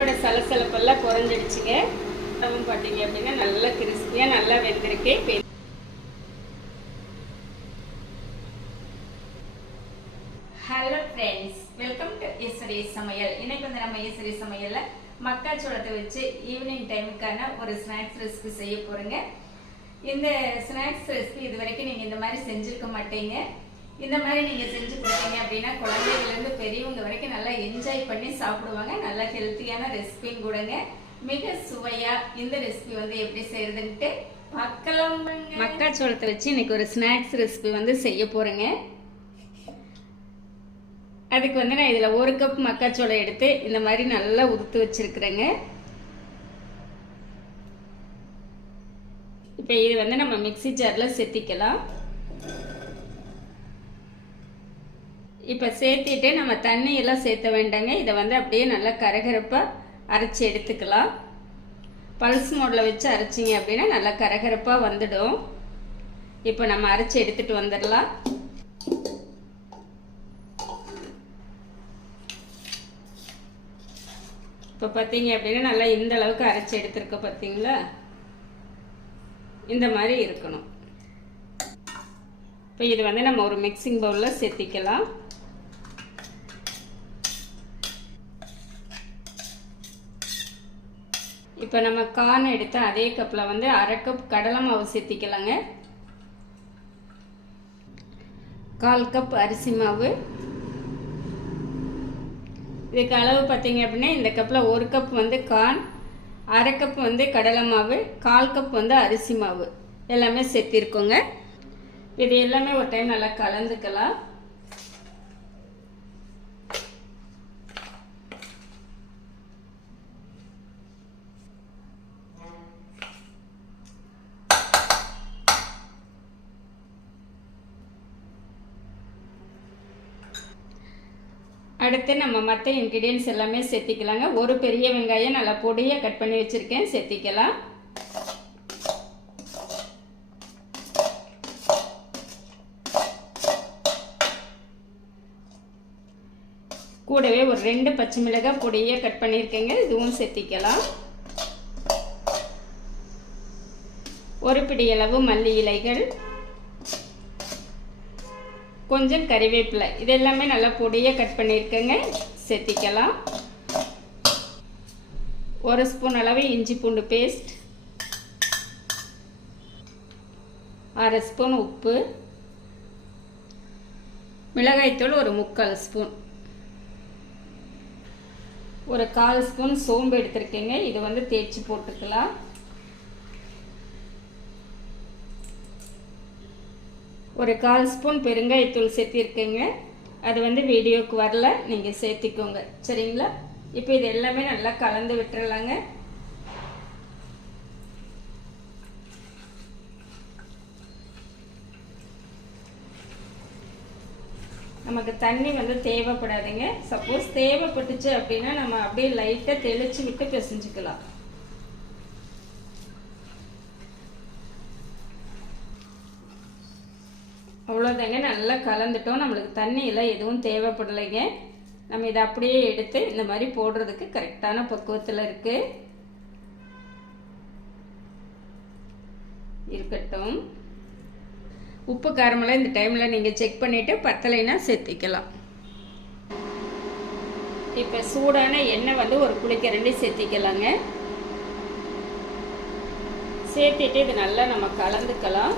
சலசலப்பெல்லாம் குறைஞ்சிடுச்சுங்க. பார்த்தீங்க அப்படின்னா நல்லா கிறிஸ்பியாக நல்லா வெந்திருக்கு. Hello friends, welcome to Eswari சமையல். இன்னைக்கு வந்து நம்ம ஈஸ்வரி சமையலில் மக்காச்சோளத்தை வச்சு ஈவினிங் டைமுக்கான ஒரு ஸ்நாக்ஸ் ரெசிபி செய்ய போகிறோங்க. இந்த ஸ்நாக்ஸ் ரெசிபி இது வரைக்கும் நீங்கள் இந்த மாதிரி செஞ்சுருக்க மாட்டீங்க. இந்த மாதிரி நீங்கள் செஞ்சு கொடுத்தீங்க அப்படின்னா குழந்தைகள்லேருந்து பெரியவங்க வரைக்கும் நல்லா என்ஜாய் பண்ணி சாப்பிடுவாங்க. நல்லா ஹெல்த்தியான ரெசிபின்னு கூடங்க. மிக சுவையாக இந்த ரெசிபி வந்து எப்படி செய்யறதுன்ட்டு பார்க்கலாம். மக்காச்சோளத்தை வச்சு இன்னைக்கு ஒரு ஸ்நாக்ஸ் ரெசிபி வந்து செய்ய போகிறேங்க. அதுக்கு வந்து நான் இதில் 1 கப் மக்காச்சோளம் எடுத்து இந்த மாதிரி நல்லா உதுத்து வச்சிருக்கிறேங்க. இப்போ இது வந்து நம்ம மிக்ஸி ஜாரில் சேர்த்திக்கலாம். இப்போ சேர்த்திட்டு நம்ம தண்ணியெல்லாம் சேர்த்த வேண்டாங்க. இதை வந்து அப்படியே நல்லா கரகரப்பாக அரைச்சி எடுத்துக்கலாம். பல்ஸ் மோடில் வச்சு அரைச்சிங்க அப்படின்னா நல்லா கரகரப்பாக வந்துடும். இப்போ நம்ம அரைச்சி எடுத்துகிட்டு வந்துடலாம். இப்போ பார்த்தீங்க அப்படின்னா நல்லா இந்த அளவுக்கு அரைச்சி எடுத்துருக்க பார்த்தீங்களா? இந்த மாதிரி இருக்கணும். இப்போ இது வந்து நம்ம ஒரு மிக்சிங் பவுலில் சேர்த்திக்கலாம். இப்போ நம்ம கார்ன் எடுத்த அதே கப்பில் வந்து 1/2 கப் கடலை மாவு சேர்த்திக்கலாங்க. 1/4 கப் அரிசி மாவு. இதுக்கு அளவு பார்த்தீங்க அப்படின்னா இந்த கப்பில் 1 கப் வந்து கார்ன், 1/2 கப் வந்து கடலை மாவு, 1/4 கப் வந்து அரிசி மாவு எல்லாமே சேர்த்திருக்கோங்க. இது எல்லாமே ஒரு டைம் நல்லா கலந்துக்கலாம். அடுத்து நம்ம மற்ற இன்கிரியன்ஸ் எல்லாமே சேர்த்திக்கலாங்க. ஒரு பெரிய வெங்காயம் நல்லா பொடியாக கட் பண்ணி வச்சுருக்கேன், சேர்த்திக்கலாம். கூடவே ஒரு 2 பச்சை மிளகாய் பொடியாக கட் பண்ணியிருக்கேங்க, இதுவும் சேர்த்திக்கலாம். ஒரு பிடி அளவு மல்லி இலைகள், கொஞ்சம் கறிவேப்பிலை, இது எல்லாமே நல்லா பொடியாக கட் பண்ணியிருக்கேங்க, சேர்த்திக்கலாம். 1 ஸ்பூன் அளவு இஞ்சி பூண்டு பேஸ்ட், 1/2 ஸ்பூன் உப்பு, மிளகாய்த்தூள் ஒரு 3/4 ஸ்பூன், ஒரு 1/4 ஸ்பூன் சோம்பு எடுத்திருக்கேங்க, இது வந்து தேய்ச்சி போட்டுக்கலாம். ஒரு 1/4 ஸ்பூன் பெருங்காயத்தூள் சேர்த்திருக்கேங்க, அது வந்து வீடியோக்கு வரல, நீங்கள் சேர்த்திக்கோங்க, சரிங்களா? இப்போ இது எல்லாமே நல்லா கலந்து விட்டுறலாங்க. நமக்கு தண்ணி வந்து தேவைப்படாதுங்க. சப்போஸ் தேவைப்பட்டுச்சு அப்படின்னா நம்ம அப்படியே லைட்டாக தெளிச்சு விட்டு பிசைஞ்சுக்கலாம். அவ்வளோதாங்க, நல்லா கலந்துட்டோம். நம்மளுக்கு தண்ணி எல்லாம் எதுவும் தேவைப்படலைங்க. நம்ம இதை அப்படியே எடுத்து இந்த மாதிரி போடுறதுக்கு கரெக்டான பக்குவத்தில் இருக்கட்டும். உப்பு காரமெல்லாம் இந்த டைமில் நீங்கள் செக் பண்ணிவிட்டு பத்தலைன்னா சேர்த்திக்கலாம். இப்போ சூடான எண்ணெய் வந்து ஒரு குளிக்கரண்டி சேர்த்திக்கலாங்க. சேர்த்திட்டு இது நல்லா நம்ம கலந்துக்கலாம்.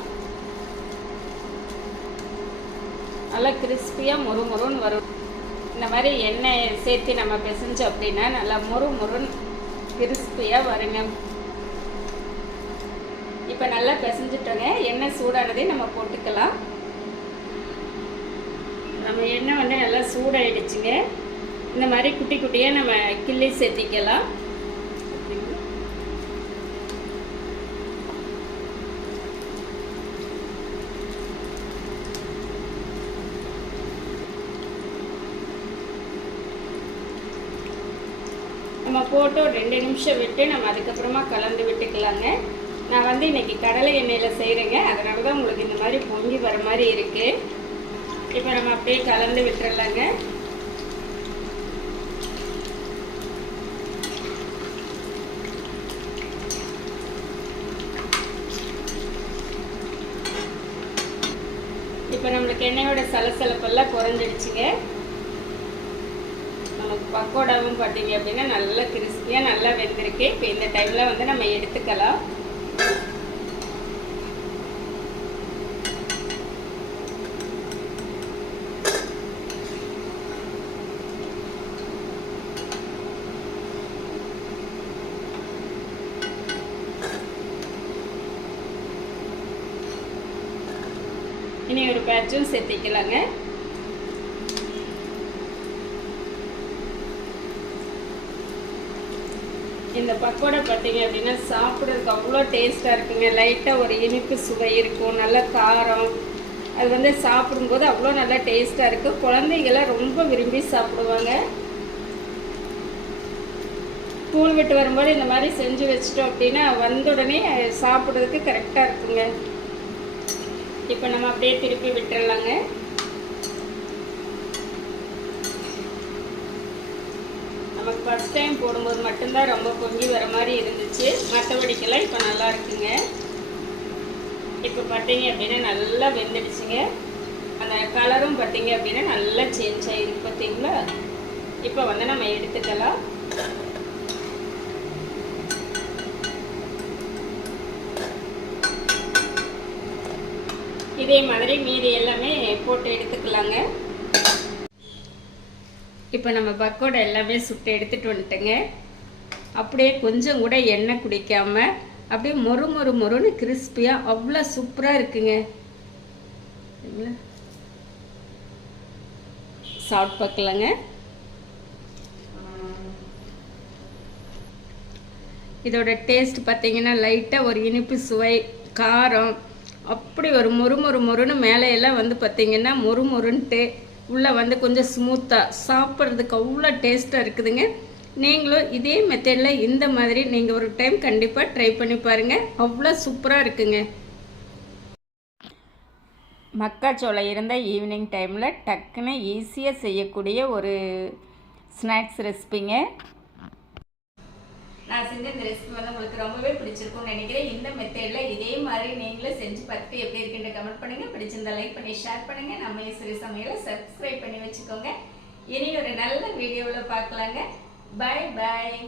நல்லா கிறிஸ்பியாக மொறுன்னு வரும். இந்த மாதிரி எண்ணெய் சேர்த்து நம்ம பிசைஞ்சோம் அப்படின்னா நல்லா மொறுன்னு கிறிஸ்பியாக வருங்க. இப்போ நல்லா பிசைஞ்சிட்டோங்க. எண்ணெய் சூடானதே நம்ம போட்டுக்கலாம். நம்ம எண்ணெய் வந்து நல்லா சூடாயிடுச்சுங்க. இந்த மாதிரி குட்டி குட்டியாக நம்ம கிள்ளி சேர்த்திக்கலாம். நம்ம போட்டு ஒரு 2 நிமிஷம் விட்டு நம்ம அதுக்கப்புறமா கலந்து விட்டுக்கலாங்க. நான் வந்து இன்றைக்கி கடலை எண்ணெயில் செய்கிறேங்க, அதனால தான் உங்களுக்கு இந்த மாதிரி பொங்கி வர மாதிரி இருக்குது. இப்போ நம்ம அப்படியே கலந்து விட்டுறலாங்க. இப்போ நம்மளுக்கு எண்ணெயோட சலசலப்பெல்லாம் குறைஞ்சிடுச்சுங்க. நமக்கு பக்கோடாவும் பார்த்தீங்க அப்படின்னா நல்லா கிறிஸ்பியாக நல்லா வெந்திருக்கு. இப்போ இந்த டைமில் வந்து நம்ம எடுத்துக்கலாம். இனி ஒரு பேட்சும் சேர்த்திக்கலாங்க. இந்த பக்கோடா பார்த்தீங்க அப்படின்னா சாப்பிட்றதுக்கு அவ்வளோ டேஸ்ட்டாக இருக்குங்க. லைட்டாக ஒரு இனிப்பு சுவை இருக்கும், நல்ல காரம். அது வந்து சாப்பிடும்போது அவ்வளோ நல்லா டேஸ்ட்டாக இருக்குது. குழந்தைங்களாம் ரொம்ப விரும்பி சாப்பிடுவாங்க. ஸ்கூல் விட்டு வரும்போது இந்த மாதிரி செஞ்சு வச்சிட்டோம் அப்படின்னா வந்த உடனே சாப்பிட்றதுக்கு கரெக்டாக இருக்குங்க. இப்போ நம்ம அப்படியே திருப்பி விட்டுறலாங்க. நமக்கு ஃபர்ஸ்ட் டைம் போடும்போது மட்டும்தான் ரொம்ப பொங்கி வர மாதிரி இருந்துச்சு. மற்றபடிக்கெல்லாம் இப்போ நல்லா இருக்குங்க. இப்போ பார்த்தீங்க அப்படின்னா நல்லா வெந்துடுச்சுங்க. அந்த கலரும் பார்த்தீங்க அப்படின்னா நல்லா சேஞ்ச் ஆகிருக்கு பார்த்தீங்களா. இப்போ வந்து நம்ம எடுத்துக்கலாம். இதே மாதிரி மீதி எல்லாமே போட்டு எடுத்துக்கலாங்க. இப்போ நம்ம பக்கோடா எல்லாமே சுட்டு எடுத்துகிட்டு வந்துட்டோங்க. அப்படியே கொஞ்சம் கூட எண்ணெய் குடிக்காம அப்படியே மொறு மொறு மொறுன்னு கிறிஸ்பியாக அவ்வளோ சூப்பராக இருக்குங்க. சாப்பிட்டு பார்க்கலாங்க. இதோட டேஸ்ட் பார்த்தீங்கன்னா லைட்டாக ஒரு இனிப்பு சுவை, காரம், அப்படி ஒரு மொறு மொறு மொறுன்னு மேலையெல்லாம் வந்து பார்த்தீங்கன்னா மொறு மொறுன்ட்டு உள்ளே வந்து கொஞ்சம் ஸ்மூத்தாக சாப்பிட்றதுக்கு அவ்வளோ டேஸ்ட்டாக இருக்குதுங்க. நீங்களும் இதே மெத்தடில் இந்த மாதிரி நீங்கள் ஒரு டைம் கண்டிப்பாக ட்ரை பண்ணி பாருங்கள். அவ்வளோ சூப்பராக இருக்குங்க. மக்காச்சோளம் இருந்த ஈவினிங் டைமில் டக்குன்னு ஈஸியாக செய்யக்கூடிய ஒரு ஸ்நாக்ஸ் ரெசிபிங்க. நான் செஞ்ச இந்த ரெசிபி வந்து உங்களுக்கு ரொம்பவே பிடிச்சிருக்கும்னு நினைக்கிறேன். இந்த மெத்தடில் இதே மாதிரி நீங்களும் செஞ்சு பார்த்துட்டு எப்படி இருக்குன்னு கமெண்ட் பண்ணுங்கள். பிடிச்சிருந்தா லைக் பண்ணி ஷேர் பண்ணுங்கள். நம்ம ஈஸ்வரி சமையலை சப்ஸ்கிரைப் பண்ணி வச்சுக்கோங்க. இனி ஒரு நல்ல வீடியோவில் பார்க்கலாங்க. பாய் பாய்.